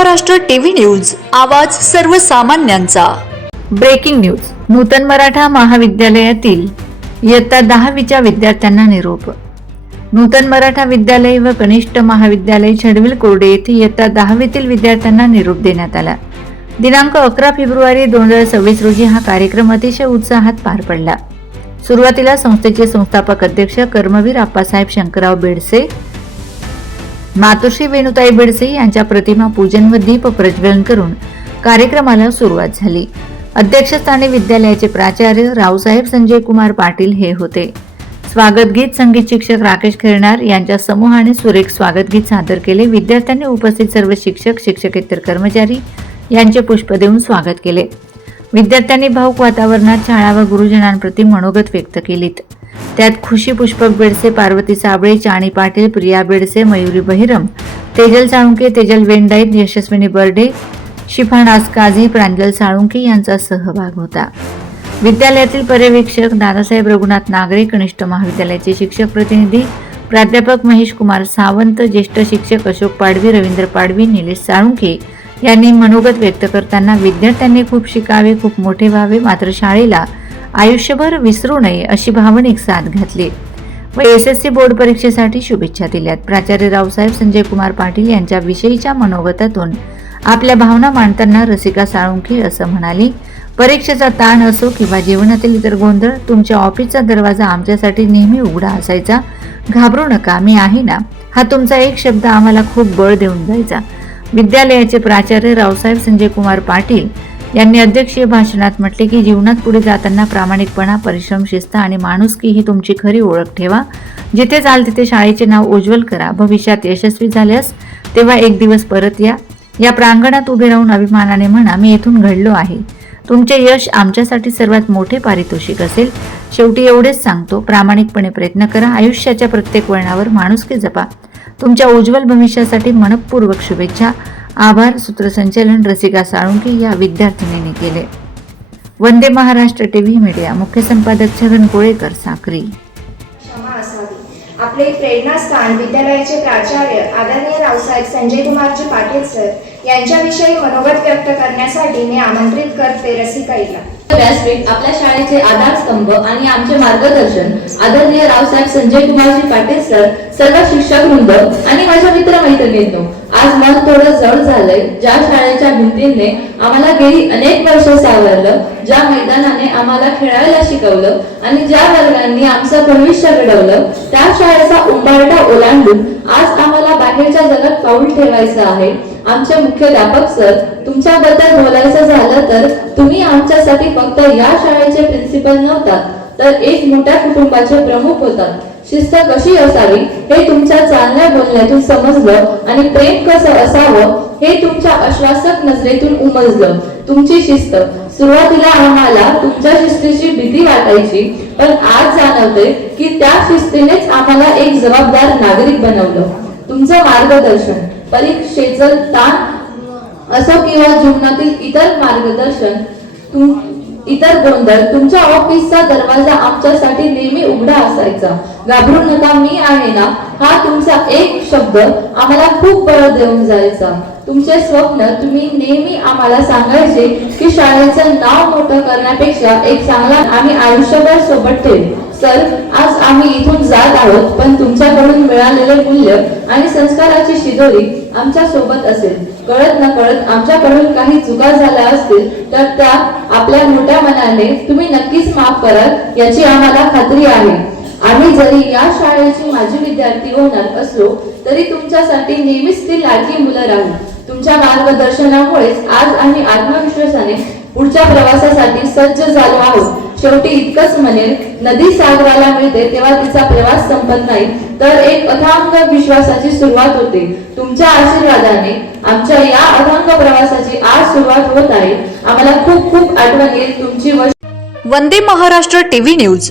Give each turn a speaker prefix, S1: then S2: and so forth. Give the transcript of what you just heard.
S1: Maharashtra TV news आवाज सर्वसामान्यांचा.
S2: Breaking news Nutan Maratha महाविद्यालयातील इयत्ता दहावीच्या विद्यार्थ्यांना निरोप. नूतन मराठा विद्यालय व कनिष्ठ महाविद्यालय छडविल कोरडे येथे इयत्ता दहावीतील विद्यार्थ्यांना निरोप देण्यात आला. दिनांक अकरा फेब्रुवारी दोन हजार सव्वीस रोजी हा कार्यक्रम अतिशय उत्साहात पार पडला. सुरुवातीला संस्थेचे संस्थापक अध्यक्ष कर्मवीर आप्पासाहेब शंकरराव बेडसे मातोश्री वेणुताई बिडसे यांच्या प्रतिमा पूजन व दीप प्रज्वलन करून कार्यक्रमाला सुरुवात झाली. अध्यक्षस्थानी विद्यालयाचे प्राचार्य रावसाहेब संजय कुमार पाटील हे होते. स्वागत गीत संगीत शिक्षक राकेश खेरणार यांच्या समूहाने सुरेख स्वागत गीत सादर केले. विद्यार्थ्यांनी उपस्थित सर्व शिक्षक शिक्षकेतर कर्मचारी यांचे पुष्प देऊन स्वागत केले. विद्यार्थ्यांनी भाऊक वातावरणात शाळा व गुरुजनांप्रती मनोगत व्यक्त केलीत. त्यात खुशी पुष्पक बेडसे पार्वती साबळे चाणी पाटील प्रिया बेडसे मयुरी बहिरम तेजल साळुंके तेजल वेंडाईत यशस्विनी बर्डे शिफानास काझी प्रांजल साळुंके यांचा सहभाग होता. विद्यालयातील पर्यवेक्षक दादासाहेब रघुनाथ नागरे कनिष्ठ महाविद्यालयाचे शिक्षक प्रतिनिधी प्राध्यापक महेश कुमार सावंत ज्येष्ठ शिक्षक अशोक पाडवी रवींद्र पाडवी निलेश साळुंके यांनी मनोगत व्यक्त करताना विद्यार्थ्यांनी खूप शिकावे खूप मोठे व्हावे मात्र शाळेला आयुष्यभर विसरू नये अशी भावनिक साथ घातली. व एस एस सी बोर्ड परीक्षेसाठी शुभेच्छा दिल्यात. प्राचार्य रावसाहेब संजय कुमार पाटील यांच्या विषयीच्या मनोगतातून आपल्या भावना मांडताना रसिका साळुंखे असं म्हणाली परीक्षेचा ताण असो किंवा जीवनातील इतर गोंधळ तुमच्या ऑफिसचा दरवाजा आमच्यासाठी नेहमी उघडा असायचा. घाबरू नका मी आहे ना. हा तुमचा एक शब्द आम्हाला खूप बळ देऊन जायचा. विद्यालयाचे प्राचार्य रावसाहेब संजय कुमार पाटील यांनी अध्यक्षीय भाषणात म्हटले की जीवनात पुढे जाताना प्रामाणिकपणा परिश्रम शिस्त आणि माणुसकी ही तुमची खरी ओळख ठेवा. जिथे जाल तिथे शाळेचे नाव उज्ज्वल करा. भविष्यात यशस्वी झाल्यास तेव्हा एक दिवस परत या. या प्रांगणात उभे राहून अभिमानाने म्हणा मी येथून घडलो आहे. तुमचे यश आमच्यासाठी सर्वात मोठे पारितोषिक असेल. शेवटी एवढेच सांगतो प्रामाणिकपणे प्रयत्न करा. आयुष्याच्या प्रत्येक वळणावर माणुसकी जपा. तुमच्या उज्ज्वल भविष्यासाठी मनपूर्वक शुभेच्छा आभार सूत्रसंचालन रसिका साळुंकी या विद्यार्थिनीने केले. वंदे महाराष्ट्र टीव्ही मीडिया मुख्य संपादक छगन कोळेकर साक्री.
S3: आपले प्रेरणास्थान विद्यालयाचे प्राचार्य आदरणीय रावसाहेब संजय कुमारजी पाटील सर यांच्याविषयी मनोगत व्यक्त करण्यासाठी मी आमंत्रित करते रसिकाईला.
S4: व्यासपीठ आपल्या शाळेचे आधारस्तंभ आणि आमचे मार्गदर्शन. आदरणीय रावसाहेब संजय कुमारजी पाटील सर सर्व शिक्षक वृंद आणि माझ्या मित्र मैत्रिणींनो आज मन थोडं जड झालंय. ज्या शाळेच्या भिंतीने आम्हाला गेली अनेक वर्ष सावरलं ज्या मैदानाने आम्हाला खेळायला शिकवलं आणि ज्या वर्गांनी आमचं भविष्य घडवलं त्या शाळेचा उंबारटा ओलांडून आज आम्हाला बाहेरच्या जगात पाऊल ठेवायचं आहे. आमचे मुख्याध्यापक सर तुमच्याबद्दल बोलायचं झालं तर तुम्ही आमच्यासाठी फक्त या शाळेचे प्रिन्सिपल नव्हतात तर एक मोठ्या कुटुंबाचे प्रमुख होतात शिस्त कशी असावी हे तुमच्या चालण्या बोलण्यातून समजलं आणि प्रेम कसं असावं हे तुमच्या आश्वासक नजरेतून उमजलं. तुमची शिस्त. सुरुवातीला आम्हाला तुमच्या शिस्तीची भीती वाटायची पण आज जाणवते की त्या शिस्तीनेच आम्हाला एक जबाबदार नागरिक बनवलं. तुमचं मार्गदर्शन. परीक्षेचं ताण असो किंवा जीवनातील इतर मार्गदर्शन तुम इतर गोंधळ तुमच्या ऑफिसचा दरवाजा आमच्यासाठी नेहमी उघडा असायचा. घाबरू नका मी आहे ना हा तुमचा एक शब्द आम्हाला खूप बळ देऊन जायचा. तुमचे स्वप्न तुम्ही नेहमी आम्हाला सांगायचे की शाळेचं नाव मोठं करण्यापेक्षा एक चांगला आम्ही आयुष्यभर सोबत ठेवू. सर आज आम्ही इथून जात आहोत पण तुमच्याकडून मिळालेले मूल्य आणि संस्काराची शिदोरी आमच्यासोबत असेल. कळत न कळत आमच्याकडून काही चुका झाल्या असतील तर त्या आपल्या मोठ्या मनाने तुम्ही नक्कीच माफ कराल याची आम्हाला खात्री आहे. आम्ही जरी या शाळेची माजी विद्यार्थी होणार असलो तरी तुमच्यासाठी नेहमीच ती लाडकी मुलं राहू. तुमच्या मार्गदर्शनामुळेच आज आम्ही आत्मविश्वासाने पुढच्या प्रवासासाठी सज्ज झालो आहोत. शेवटी इतकंच म्हणेल नदी सागराला मिळते तेव्हा तिचा प्रवास संपत नाही तर एक अथांग विश्वासाची सुरुवात होते. तुमच्या आशीर्वादाने आमच्या या अथांग प्रवासाची आज सुरुवात होत आहे. आम्हाला खूप खूप आठवण येईल तुमची
S1: वंदे महाराष्ट्र टीव्ही न्यूज.